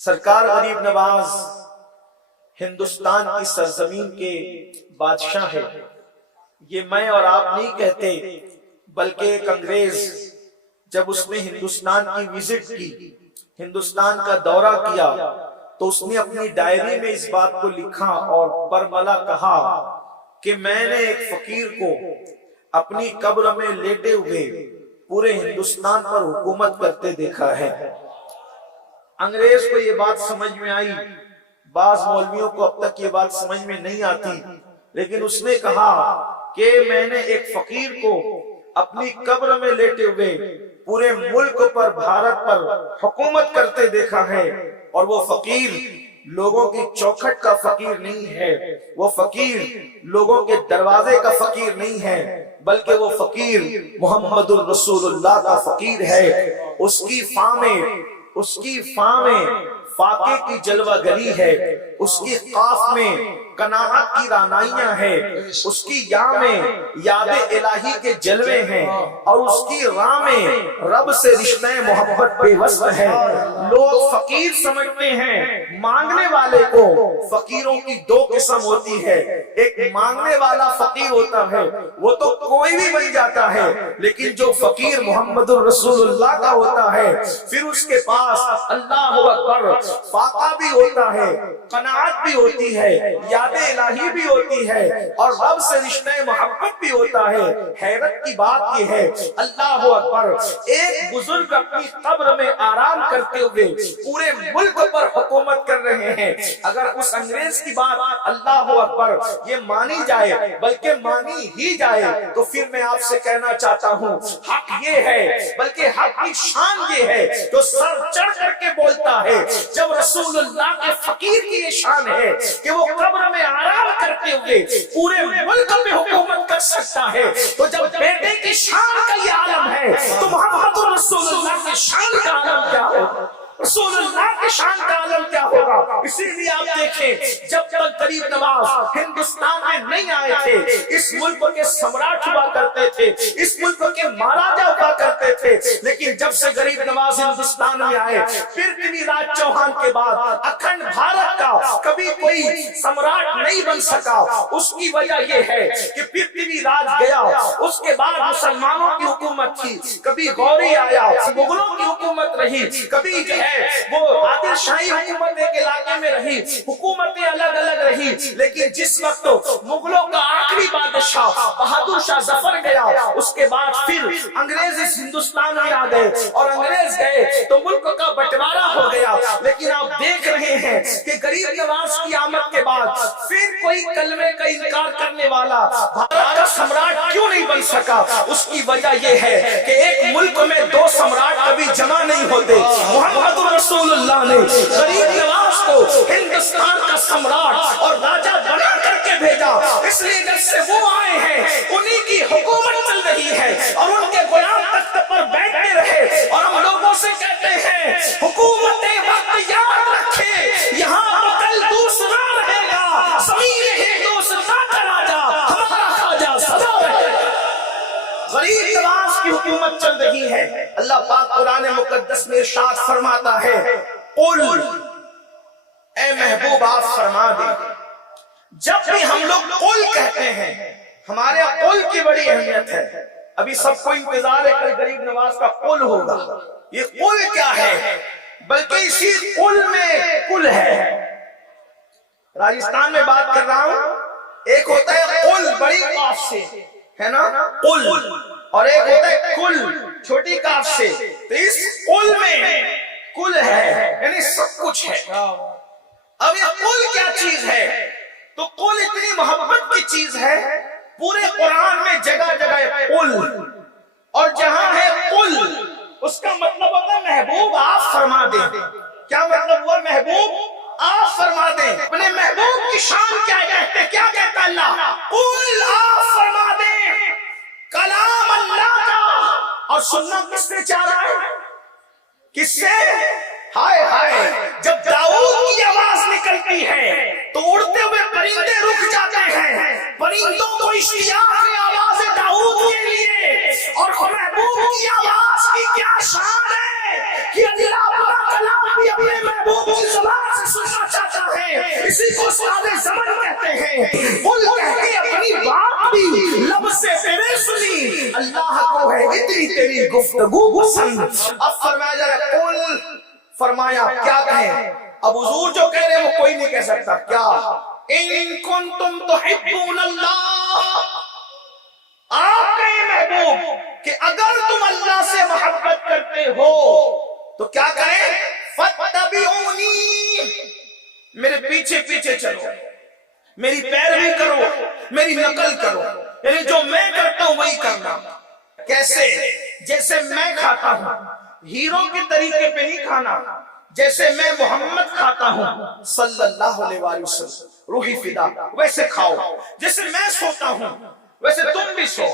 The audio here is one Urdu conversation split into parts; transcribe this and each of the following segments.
سرکار غریب نواز ہندوستان کی سرزمین کے بادشاہ ہے. یہ میں اور آپ نہیں کہتے، بلکہ ایک انگریز جب اس نے ہندوستان کی وزٹ کی، ہندوستان کا دورہ کیا، تو اس نے اپنی ڈائری میں اس بات کو لکھا اور برملا کہا کہ میں نے ایک فقیر کو اپنی قبر میں لیٹے ہوئے پورے ہندوستان پر حکومت کرتے دیکھا ہے. انگریز کو یہ بات سمجھ میں آئی. بعض مولویوں کو اب تک یہ بات سمجھ میں نہیں آتی، لیکن اس نے کہا کہ میں نے ایک فقیر کو اپنی قبر میں لیٹے ہوئے پورے ملک پر، بھارت پر حکومت کرتے دیکھا ہے. اور وہ فقیر لوگوں کی چوکھٹ کا فقیر نہیں ہے، وہ فقیر لوگوں کے دروازے کا فقیر نہیں ہے، بلکہ وہ فقیر محمد الرسول اللہ کا فقیر ہے. اس کی فاں میں فاقے کی جلوہ گری ہے، اس کی قاف میں قناعت کی رانائیاں ہیں، اس کی یا میں یاد الہی کے جلوے ہیں، اور اس کی راہ میں رب سے رشتہ محبت پیوست ہے. لوگ فقیر سمجھتے ہیں مانگنے والے کو. فقیروں کی دو قسم ہوتی ہے، ایک مانگنے والا فقیر ہوتا ہے، وہ تو کوئی بھی بن جاتا ہے، لیکن جو فقیر محمد الرسول اللہ کا ہوتا ہے پھر اس کے پاس اللہ اکبر فاقہ بھی ہوتا ہے، قناعت بھی ہوتی ہے، یاد الہی بھی ہوتی ہے، اور رب سے رشتہ محبت بھی ہوتا ہے. حیرت کی بات یہ ہے، اللہ اکبر، ایک بزرگ اپنی قبر میں آرام کرتے ہوئے پورے ملک پر حکومت کر رہے ہیں. اگر اس انگریز کی بات اللہ اکبر یہ مانی جائے، بلکہ مانی ہی جائے، تو پھر میں آپ سے کہنا چاہتا ہوں حق یہ ہے، بلکہ حق کی شان یہ ہے جو سر چڑھ کر کے بولتا ہے. جب رسول اللہ کے فقیر کی یہ شان ہے کہ وہ قبر میں آرام کرتے ہوئے پورے ملک پہ حکومت کر سکتا ہے، تو جب بیٹے کی شان کا یہ عالم ہے تو محمد رسول اللہ کی شان کا عالم کیا ہوگا؟ رسول اللہ کی شان کا عالم کیا ہوگا؟ اسی لیے آپ دیکھیں جب تک غریب نواز ہندوستان میں نہیں آئے تھے، اس ملک کے سمراٹ ہوا کرتے تھے، اس ملک کے مہاراجا ہوا کرتے تھے، لیکن جب سے غریب نواز ہندوستان میں آئے پرتھوی راج چوہان کے بعد اکھنڈ بھارت کا کبھی کوئی سمراٹ نہیں بن سکا. اس کی وجہ یہ ہے کہ پرتھوی راج گیا، اس کے بعد مسلمانوں کی حکومت تھی، کبھی غوری آیا، مغلوں کی حکومت رہی، کبھی جو ہے وہ عادل شاہی حکومت ایک علاقے میں رہی، حکومتیں الگ الگ رہی. لیکن جس وقت مغلوں کا آخری بادشاہ بہادر شاہ ظفر گیا، اس کے بعد پھر انگریز اس ہندوستان میں آ گئے، اور انگریز گئے تو ملک کا بٹوارا ہو گیا. لیکن آپ دیکھ رہے ہیں کہ غریب نواز کی آمد کے بعد پھر کوئی کلمے کا انکار کرنے والا بھارت کا سمراٹ کیوں نہیں بن سکا؟ اس کی وجہ یہ ہے کہ ایک ملک میں دو سمراٹ کبھی جمع نہیں ہوتے. محمد رسول اللہ نے غریب نواز کو ہندوستان کا سمراٹ اور راجہ بنا کر کے بھیجا. اس لیے جب سے وہ آئے ہیں انہی کی حکومت چل رہی ہے، اور ان کے غلام تخت پر بیٹھتے رہے. اور ہم لوگوں سے کہتے ہیں حکومت وقت یاد رکھے، یہاں تو کل دوسرا رہے گا. زمین ہندوستان کا راجہ ہمارا خواجہ سدا رہے گا. غریب نواز کی حکومت چل رہی ہے. اللہ پاک قرآن مقدس میں ارشاد فرماتا ہے، قل، اے محبوب آپ فرما دیں. جب بھی ہم لوگ قل کہتے ہیں، ہمارے قل کی بڑی اہمیت ہے. ابھی سب کو انتظار ہے کل غریب نواز کا قل ہوگا. یہ قل کیا ہے؟ بلکہ اسی قل میں کل ہے. راجستھان میں بات کر رہا ہوں. ایک ہوتا ہے قل بڑی قاف سے، ہے نا، قل، اور ایک ہوتا ہے کل چھوٹی کاف سے. تو اس قل میں کل ہے، یعنی سب کچھ ہے. اب یہ قل کیا چیز ہے؟ تو قل اتنی محبت کی چیز ہے، پورے قرآن میں جگہ جگہ قل، اور جہاں ہے قل اس کا مطلب ہوتا ہے محبوب آپ فرما دیں. کیا مطلب ہوا؟ محبوب آپ فرما دیں. اپنے محبوب کی شان کیا کہتے؟ کیا کہتا اللہ؟ قل آپ فرما دیں. کلام اللہ کا. اور سننا کس سے چاہ رہا ہے؟ کس سے؟ ہائے ہائے، جب داؤد کی آواز نکلتی ہے تو اڑتے ہوئے پرندے رک جاتے ہیں. پرندوں کو اشتیاق ہے آواز داؤد کے لیے. اور محبوب کی آواز کی کیا شان ہے کہ اللہ اپنا کلام بھی اپنے محبوب کی زبان سے سننا چاہتا ہے. اسی کو استاد زمن کہتے ہیں. قل کہہ کے اپنی بات بھی لب سے تیرے سنی, اللہ کو ہے اتنی تیری گفتگو پسند. اب فرمایا جا رہا ہے قل, فرمایا کیا کہیں؟ اب حضور جو کہہ رہے ہیں وہ کوئی نہیں کہہ سکتا. کیا؟ ان کنتم تحبون اللہ, آپ کہیں محبوب کہ اگر تم اللہ سے محبت کرتے ہو تو کیا کریں؟ فاتبعونی, میرے پیچھے پیچھے چلو, میری پیروی کرو, میری نقل کرو, یعنی جو میں کرتا ہوں وہی کرنا. کیسے؟ جیسے میں کھاتا ہوں, ہیروں کے طریقے پہ نہیں کھانا, جیسے میں محمد کھاتا ہوں صلی اللہ علیہ وآلہ وسلم, روحی فدا, ویسے کھاؤ. جیسے میں سوتا ہوں ویسے تم بھی سو,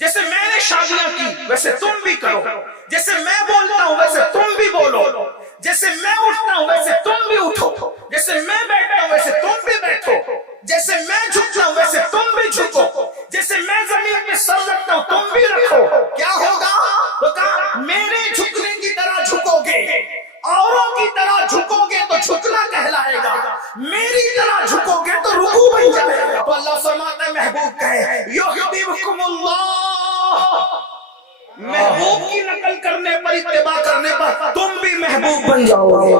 جیسے میں نے شادیاں کی ویسے تم بھی کرو, جیسے میں بولتا ہوں ویسے تم بھی بولو, جیسے میں اٹھتا ہوں ویسے تم بھی اٹھو, جیسے میں بیٹھتا ہوں ویسے تم بھی بیٹھو, جیسے میں جھکتا ہوں ویسے تم بھی جھکو, جیسے میں زمین پہ سر رکھتا ہوں تم بھی رکھو. کیا ہوگا؟ تو کہا میرے جھکنے کی طرح جھکو گے, اوروں کی طرح جھکو گے تو جھکنا کہلائے گا, میری طرح جھکو گے تو رکوع بن جائے گا. تو اللہ فرماتا ہے محبوب کہے یحببکم اللہ, محبوب کی نقل کرنے پر, اتباع کرنے پر تم بھی محبوب بن جاؤ گے.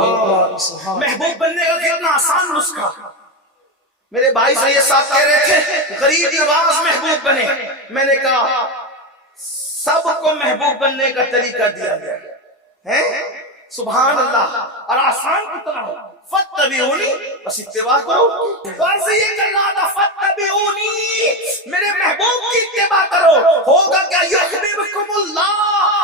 محبوب بننے کا کتنا آسان نسخہ. میرے بھائی سید صاحب کہہ رہے تھے غریب نواز محبوب بنے, میں نے کہا سب کو محبوب بننے کا طریقہ دیا گیا ہے, سبحان اللہ. اور آسان کتنا ہو, فاتبعونی, بس اتباع کرو. فرض یہ کر رہا تھا فاتبعونی, میرے محبوب کی اتباع کرو. ہوگا کیا؟ یحببکم اللہ,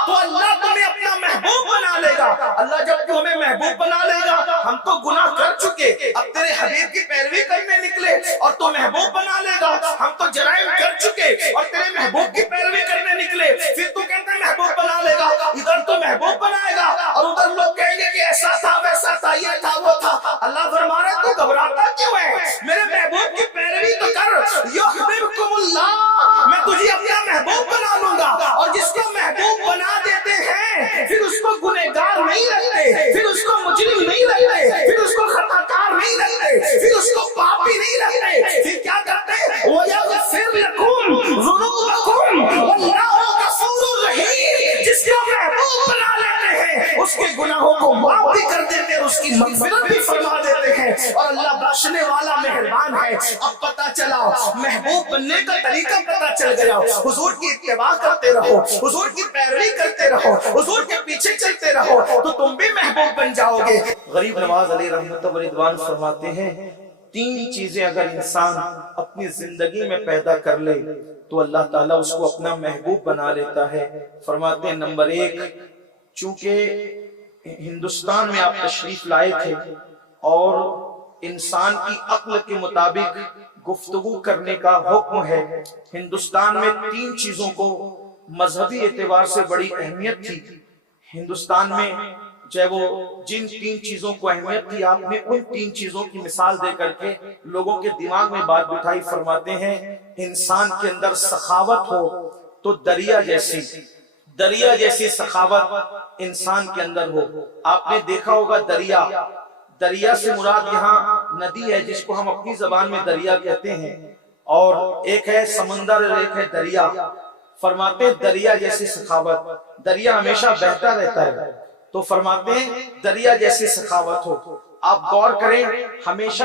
تو اللہ تمہیں اپنا محبوب بنا لے گا. اللہ جب تو ہمیں محبوب بنا لے گا, ہم تو گناہ کر چکے, اب تیرے حبیب کی پیروی کرنے نکلے اور تو محبوب بنا لے گا. ہم تو جرائم کر چکے اور تیرے محبوب کی پیروی کرنے نکلے, پھر تو کہتا ہے محبوب بنا لے گا. ادھر تو محبوب بنائے گا اور ادھر لوگ کہیں گے کہ ایسا تھا ویسا تھا, یہ تھا وہ تھا. اللہ فرما رہا ہے تو گھبراتا کیوں ہے؟ میرے محبوب کی پیروی تو کر. یحببکم اللہ, میں تجھے اپنا محبوب بنا لوں گا. اور جس کو محبوب بنا دیتے ہیں پھر اس کو گنہگار نہیں رکھتے, پھر اس کو مجرم نہیں رکھتے, پھر اس کو خطا کار نہیں رکھتے, پھر اس کو پاپی نہیں رکھتے. پھر کیا کرتے ہیں؟ وَيَغْفِرْ لَكُمْ ذُنُوبَكُمْ وَاللَّهُ غَفُورٌ رَحِيمٌ. جس کو محبوب بنا لیتے ہیں اس کے گناہوں کو معاف بھی کر دیتے ہیں, اس کی مغفرت بھی فرما دیتے ہیں, اور اللہ بخشنے والا مہربان ہے. اب پتہ چلا, محبوب بننے کا طریقہ پتہ چل گیا. حضور کی اتباع کرتے رہو, حضور کی پیروی کرتے رہو, حضور کے پیچھے چلتے رہو تو تم بھی محبوب بن جاؤ گے. غریب نواز علیہ رحمت و رضوان فرماتے ہیں تین چیزیں اگر انسان اپنی زندگی میں پیدا کر لے تو اللہ تعالیٰ اس کو اپنا محبوب بنا لیتا ہے. فرماتے ہیں نمبر ایک, چونکہ ہندوستان میں آپ تشریف لائے تھے اور انسان کی عقل کے مطابق گفتگو کرنے کا حکم ہے, ہندوستان میں تین چیزوں کو مذہبی اعتبار سے بڑی اہمیت تھی. ہندوستان میں چاہے وہ جن تین چیزوں کو اہمیت تھی, آپ نے ان تین چیزوں کی مثال دے کر کے لوگوں کے دماغ میں بات بٹھائی. فرماتے ہیں انسان کے اندر سخاوت ہو تو دریا جیسی سخاوت انسان کے اندر ہو. آپ نے دیکھا ہوگا دریا سے مراد یہاں ندی ہے جس کو ہم اپنی زبان میں دریا کہتے ہیں, اور ایک ہے سمندر اور ایک ہے دریا. فرماتے ہیں دریا جیسی سخاوت, دریا ہمیشہ بہتا رہتا ہے, تو فرماتے ہیں دریا جیسی سخاوت ہو. آپ غور کریں, ہمیشہ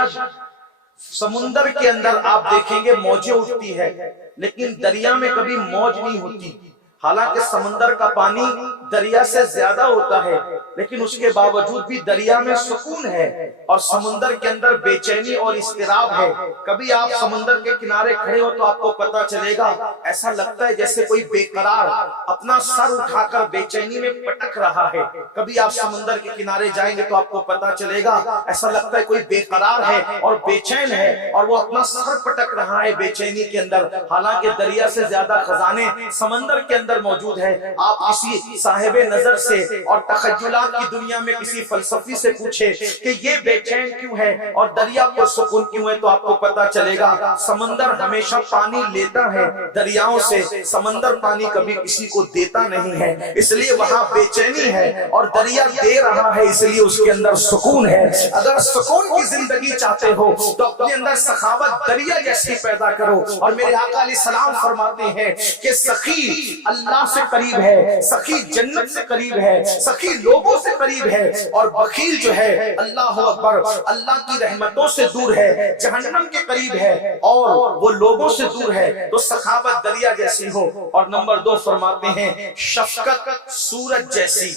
سمندر کے اندر آپ دیکھیں گے موجیں اٹھتی ہے, لیکن دریا میں کبھی موج نہیں ہوتی. حالانکہ سمندر کا پانی دریا سے زیادہ ہوتا ہے, لیکن اس کے باوجود بھی دریا میں سکون ہے اور سمندر کے اندر بے چینی اور اضطراب ہے. کبھی آپ سمندر کے کنارے کھڑے ہو تو آپ کو پتا چلے گا, ایسا لگتا ہے جیسے کوئی بے قرار اپنا سر اٹھا کر بے چینی میں پٹک رہا ہے. کبھی آپ سمندر کے کنارے جائیں گے تو آپ کو پتا چلے گا ایسا لگتا ہے کوئی بے قرار ہے اور بے چین ہے اور وہ اپنا سر پٹک رہا ہے بے چینی کے اندر. حالانکہ دریا سے زیادہ خزانے سمندر کے اندر اندر موجود ہے. آپ کسی صاحب نظر سے اور تخیلات کی دنیا میں کسی فلسفی سے پوچھے کہ یہ بے چین کیوں ہے اور دریا پر سکون کیوں ہے, تو آپ کو پتا چلے گا سمندر ہمیشہ پانی لیتا ہے دریاؤں سے, سمندر پانی کبھی کسی کو دیتا نہیں ہے, اس لیے وہاں بے چینی ہے, اور دریا دے رہا ہے اس لیے اس کے اندر سکون ہے. اگر سکون کی زندگی چاہتے ہو تو اپنے اندر سخاوت دریا جیسی پیدا کرو. اور میرے آقا علیہ السلام فرماتے ہیں کہ سخی اللہ سے قریب ہے, سخی جنت سے قریب ہے, سخی لوگوں سے قریب ہے, اور بخیل جو ہے اللہ اکبر اللہ کی رحمتوں سے دور ہے, جہنم کے قریب ہے اور وہ لوگوں سے دور ہے. تو سخاوت دریا جیسی ہو. اور نمبر 2 فرماتے ہیں شفقت سورج جیسی.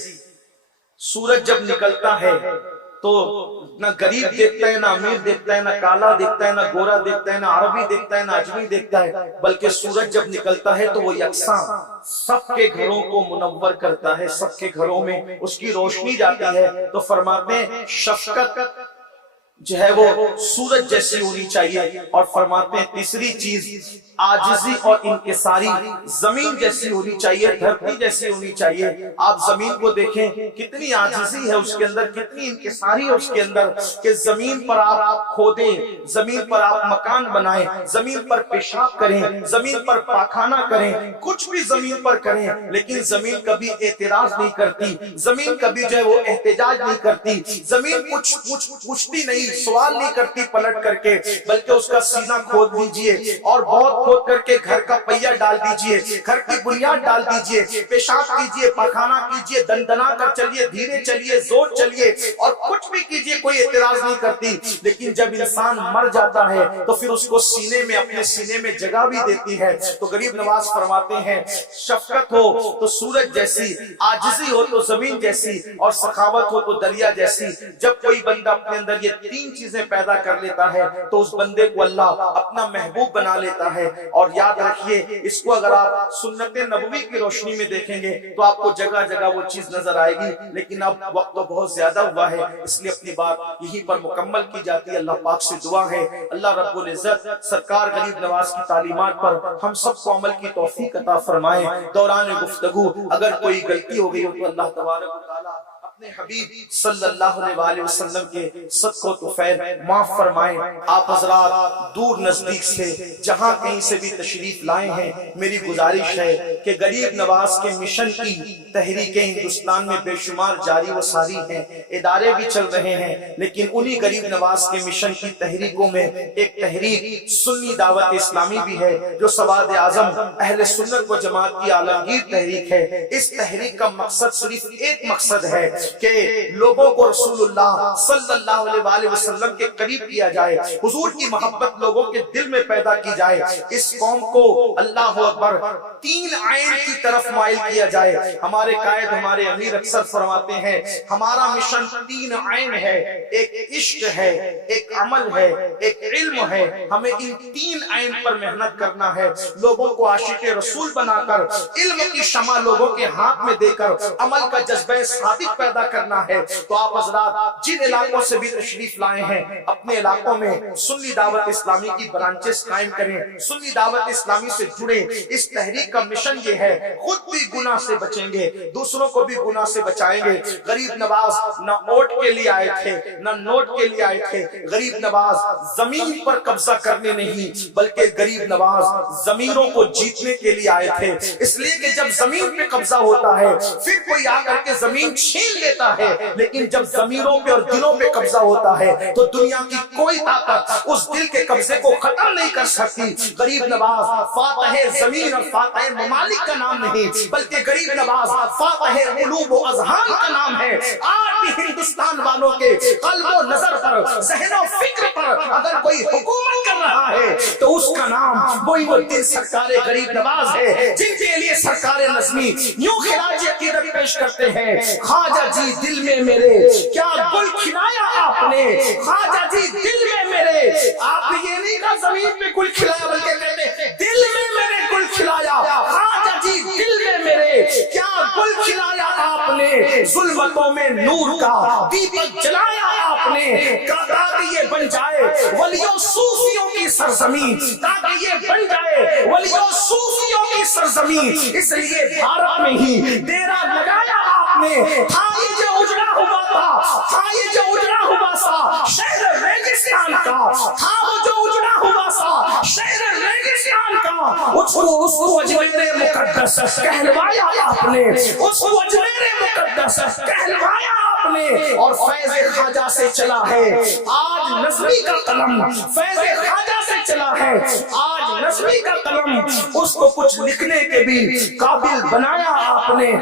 سورج جب نکلتا ہے تو نہ غریب دیکھتا ہے, نہ امیر دیکھتا ہے, نہ کالا دیکھتا ہے, نہ گورا دیکھتا ہے, نہ عربی دیکھتا ہے, نہ اجمی دیکھتا ہے, بلکہ سورج جب نکلتا ہے تو وہ یکساں سب کے گھروں کو منور کرتا ہے, سب کے گھروں میں اس کی روشنی جاتی ہے. تو فرماتے ہیں شفقت جو ہے وہ سورج جیسی ہونی چاہیے. اور فرماتے ہیں تیسری چیز عاجزی اور انکساری زمین جیسی ہونی چاہیے, دھرتی جیسی ہونی چاہیے. آپ زمین کو دیکھیں کتنی عاجزی ہے اس کے اندر, کتنی انکساری ہے اس کے اندر, کہ زمین پر آپ کھودیں, زمین پر آپ مکان بنائیں, زمین پر پیشاب کریں, زمین پر پاخانہ کریں, کچھ بھی زمین پر کریں, لیکن زمین کبھی اعتراض نہیں کرتی, زمین کبھی جو ہے وہ احتجاج نہیں کرتی, زمین کچھ پوچھتی نہیں, سوال نہیں کرتی پلٹ کر کے, بلکہ اس کا سینہ کھود دیجئے اور بہت کھود کر کے گھر کا پہیا ڈال دیجئے, گھر کی بنیاد ڈال دیجئے, پیشاب کیجئے, پاخانہ کیجئے, دندنا کر چلیے, دھیرے چلیے, زور چلیے, اور کچھ بھی کیجئے, کوئی اعتراض نہیں کرتی. لیکن جب انسان مر جاتا ہے تو پھر اس کو سینے میں, اپنے سینے میں جگہ بھی دیتی ہے. تو غریب نواز فرماتے ہیں شفقت ہو تو سورج جیسی, عاجزی ہو تو زمین جیسی, اور سخاوت ہو تو دریا جیسی. جب کوئی بندہ اپنے اندر یہ 3 چیزیں پیدا کر لیتا ہے تو اس بندے کو اللہ اپنا محبوب بنا لیتا ہے. اور یاد رکھیے اس کو اگر آپ سنت نبوی کی روشنی میں دیکھیں گے تو آپ کو جگہ جگہ وہ چیز نظر آئے گی. لیکن اب وقت تو بہت زیادہ ہوا ہے, اس لیے اپنی بات یہیں پر مکمل کی جاتی ہے. اللہ پاک سے دعا ہے اللہ رب العزت سرکار غریب نواز کی تعلیمات پر ہم سب کو عمل کی توفیق عطا فرمائے. دوران گفتگو اگر کوئی غلطی ہو گئی ہو تو اللہ تبارک و تعالی اپنے حبیب صلی اللہ علیہ وسلم کے صدقہ و طفیل معاف فرمائیں. آپ حضرات دور نزدیک سے جہاں کہیں سے بھی تشریف لائے ہیں, میری گزارش ہے کہ غریب نواز کے مشن کی تحریکیں ہندوستان میں بے شمار جاری و ساری ہیں, ادارے بھی چل رہے ہیں, لیکن انہی غریب نواز کے مشن کی تحریکوں میں ایک تحریک سنی دعوت اسلامی بھی ہے جو سواد اعظم اہل سنت و جماعت کی عالمگیر تحریک ہے. اس تحریک کا مقصد صرف ایک مقصد ہے کہ لوگوں کو رسول اللہ صلی اللہ علیہ وسلم کے قریب کیا جائے, حضور کی محبت لوگوں کے دل میں پیدا کی جائے, اس قوم کو اللہ اکبر 3 عین کی طرف مائل کیا جائے. ہمارے قائد ہمارے امیر اکثر فرماتے ہیں ہمارا مشن 3 عین ہے, ایک عشق ہے, ایک عمل ہے, ایک علم ہے. ہمیں ان 3 عین پر محنت کرنا ہے, لوگوں کو عاشق رسول بنا کر, علم کی شمع لوگوں کے ہاتھ میں دے کر عمل کا جذبہ صادق پیدا کرنا ہے. تو آپ حضرات جن علاقوں سے بھی تشریف لائے ہیں اپنے علاقوں میں سنی دعوت اسلامی کی برانچز قائم کریں, سنی دعوت اسلامی سے جڑیں. اس تحریک کا مشن یہ ہے خود بھی گناہ سے بچیں گے, دوسروں کو بھی گناہ سے بچائیں گے. غریب نواز نہ ووٹ کے لیے آئے تھے نہ نوٹ کے لیے آئے تھے, غریب نواز زمین پر قبضہ کرنے نہیں بلکہ غریب نواز ضمیروں کو جیتنے کے لیے آئے تھے. اس لیے کہ جب زمین پہ قبضہ ہوتا ہے پھر کوئی آ کر کے زمین چھین لیتا ہے, لیکن جب ضمیروں پہ اور دلوں پہ قبضہ ہوتا ہے تو دنیا کی کوئی طاقت اس دل کے قبضے کو ختم نہیں کر سکتی. غریب نواز فاتح زمین اور فاتح ممالک کا نام نہیں بلکہ غریب نواز فاتح قلوب و اذہان کا نام ہے. آج بھی ہندوستان والوں کے قلب و نظر پر, ذہن و فکر پر اگر کوئی حکومت کر رہا ہے تو اس کا نام معین الدین سرکار غریب نواز ہے, جن کے لیے سرکار نظمی یوں خراج عقیدت پیش کرتے ہیں خواجہ جی دل میں میرے کیا گل کھلایا آپ نے, خواجہ جی دل میں میرے. آپ نے یہ نہیں کہا زمین پہ گل کھلایا بلکہ کہتے ہیں دل میں میرے گل کھلایا, خواجہ جی دل میں میرے کیا گل کھلایا آپ نے, ظلمتوں میں نور کا دیپک جلایا آپ آپ نے تاکہ یہ بن جائے ولیوں صوفیوں کی سرزمین، تاکہ یہ بن جائے ولیوں صوفیوں کی سرزمین۔ اس لیے بھارت میں ہی ڈیرا لگایا آپ نے، تھا یہ جو اجڑا ہوا تھا، تھا یہ جو اجڑا ہوا سا شہر ریگستان کا، تھا وہ جو اجڑا ہوا سا شہر ریگستان کا، اس کو اجمیر مقدس کہلوایا آپ نے، اس کو اجمیر مقدس کہلوایا آپ نے، اور فیض خواجہ سے چلا ہے آج نظمی کا قلم، فیض خواجہ سے چلا ہے آج نظمی کا قلم، اس کو کچھ لکھنے کے بھی قابل بنایا آپ نے۔